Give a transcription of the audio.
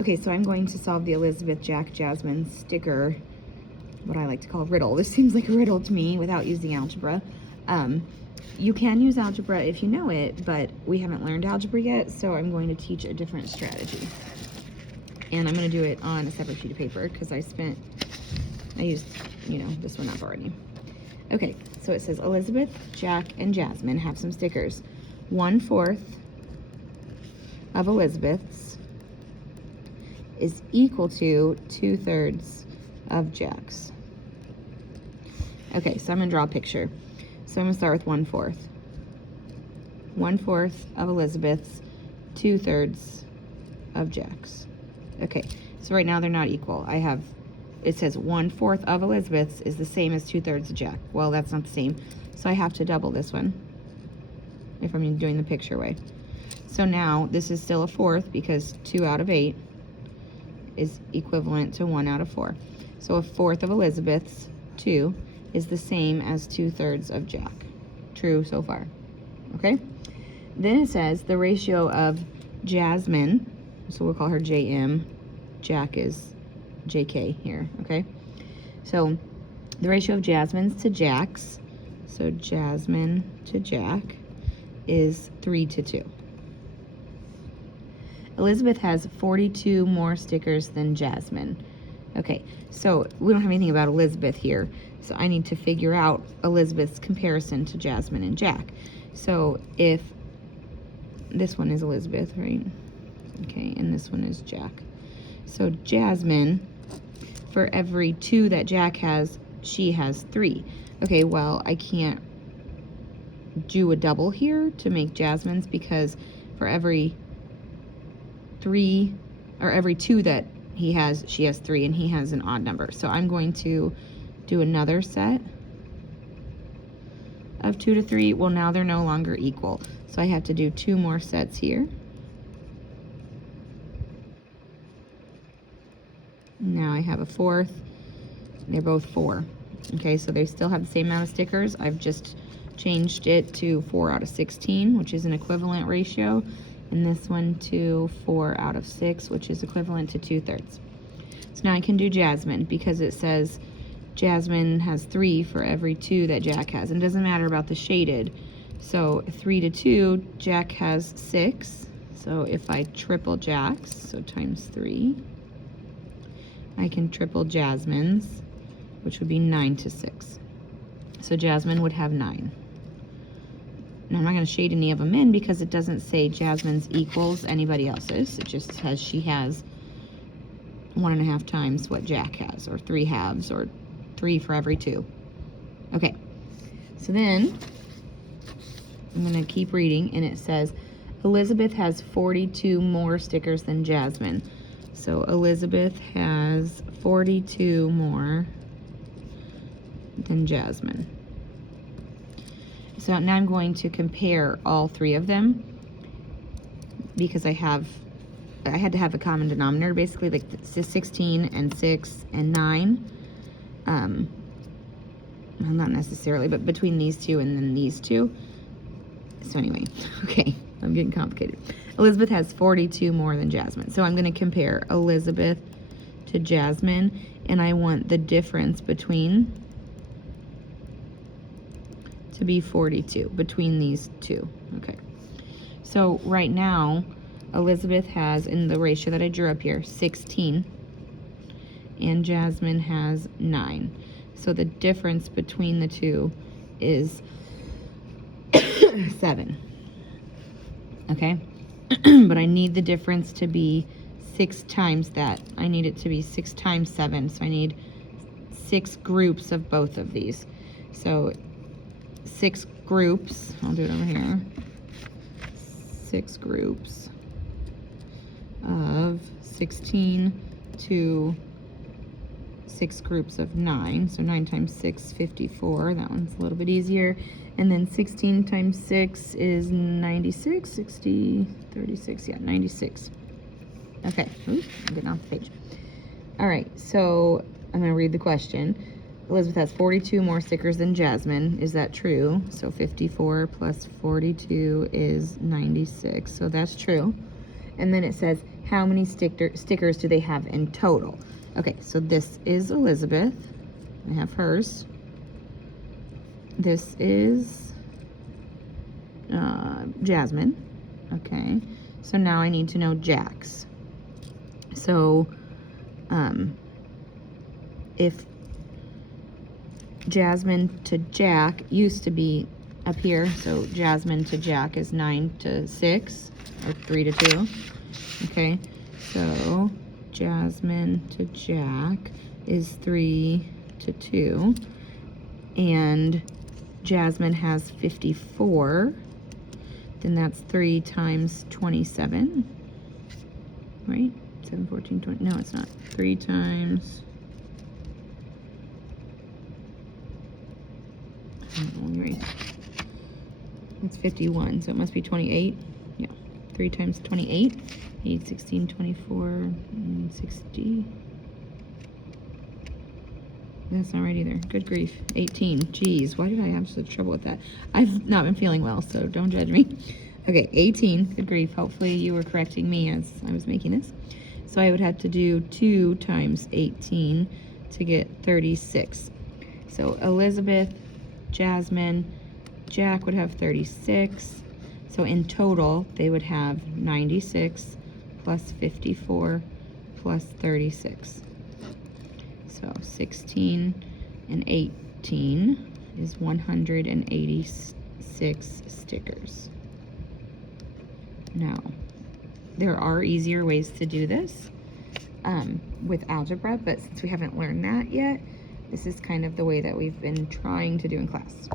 Okay, so I'm going to solve the Elizabeth, Jack, Jasmine sticker, what I like to call a riddle. This seems like a riddle to me without using algebra. You can use algebra if you know it, but we haven't learned algebra yet, so I'm going to teach a different strategy. And I'm going to do it on a separate sheet of paper because I used, this one up already. Okay, so it says Elizabeth, Jack, and Jasmine have some stickers. 1/4 of Elizabeth's is equal to 2/3 of Jack's. Okay, so I'm gonna draw a picture. So I'm gonna start with 1/4. 1/4 of Elizabeth's, 2/3 of Jack's. Okay, so right now they're not equal. It says 1/4 of Elizabeth's is the same as 2/3 of Jack. Well, that's not the same, so I have to double this one if I'm doing the picture way. So now this is still a fourth because 2 out of 8 is equivalent to 1 out of 4. So 1/4 of Elizabeth's, 2, is the same as 2/3 of Jack. True so far. Okay? Then it says the ratio of Jasmine, so we'll call her JM, Jack is JK here, okay? So the ratio of Jasmine's to Jack's, so Jasmine to Jack, is 3:2. Elizabeth has 42 more stickers than Jasmine. Okay, so we don't have anything about Elizabeth here, so I need to figure out Elizabeth's comparison to Jasmine and Jack. So if this one is Elizabeth, right? Okay, and this one is Jack. So Jasmine, for every 2 that Jack has, she has 3. Okay, well, I can't do a double here to make Jasmine's because for every 3 or every 2 that he has, she has 3, and he has an odd number. So I'm going to do another set of 2 to 3. Well, now they're no longer equal, so I have to do 2 more sets here. Now I have a fourth. They're both 4. Okay, so they still have the same amount of stickers. I've just changed it to 4 out of 16, which is an equivalent ratio, and this one to 4 out of 6, which is equivalent to 2/3. So now I can do Jasmine because it says Jasmine has 3 for every 2 that Jack has, and it doesn't matter about the shaded. So 3 to 2, Jack has 6. So if I triple Jack's, so times 3, I can triple Jasmine's, which would be 9 to 6. So Jasmine would have 9. Now I'm not going to shade any of them in because it doesn't say Jasmine's equals anybody else's. It just says she has 1.5 times what Jack has, or 3 halves, or 3 for every 2. Okay, so then I'm going to keep reading, and it says Elizabeth has 42 more stickers than Jasmine. So Elizabeth has 42 more than Jasmine. So now I'm going to compare all 3 of them because I had to have a common denominator, basically, like 16 and 6 and 9. Well, not necessarily, but between these 2 and then these 2. So anyway, okay, I'm getting complicated. Elizabeth has 42 more than Jasmine. So I'm going to compare Elizabeth to Jasmine, and I want the difference between to be 42 between these 2. Okay, so right now Elizabeth has, in the ratio that I drew up here, 16, and Jasmine has 9. So the difference between the 2 is 7. Okay, but I need the difference to be 6 times that. I need it to be 6 times 7, so I need 6 groups of both of these. So 6 groups, I'll do it over here, 6 groups of 16 to 6 groups of 9. So 9 times 6, 54. That one's a little bit easier. And then 16 times 6 is 96. 60, 36, yeah, 96. Okay, oops, I'm getting off the page. All right, so I'm going to read the question. Elizabeth has 42 more stickers than Jasmine. Is that true? So 54 plus 42 is 96. So that's true. And then it says, how many stickers do they have in total. Okay, so this is Elizabeth. I have hers. This is Jasmine. Okay, so now I need to know Jack's. So if Jasmine to Jack used to be up here, so Jasmine to Jack is 9 to 6 or 3 to 2. Okay, so Jasmine to Jack is 3 to 2, and Jasmine has 54. Then that's 3 times 27, right? 7, 14, 20. No, it's not. 3 times. It's 51, so it must be 28. Yeah, 3 times 28. 8, 16, 24, 60. That's not right either. Good grief. 18. Jeez, why did I have such trouble with that? I've not been feeling well, so don't judge me. Okay, 18. Good grief. Hopefully you were correcting me as I was making this. So I would have to do 2 times 18 to get 36. So Elizabeth, Jasmine, Jack would have 36. So in total, they would have 96 plus 54 plus 36. So 16 and 18 is 186 stickers. Now, there are easier ways to do this with algebra, but since we haven't learned that yet, this is kind of the way that we've been trying to do in class.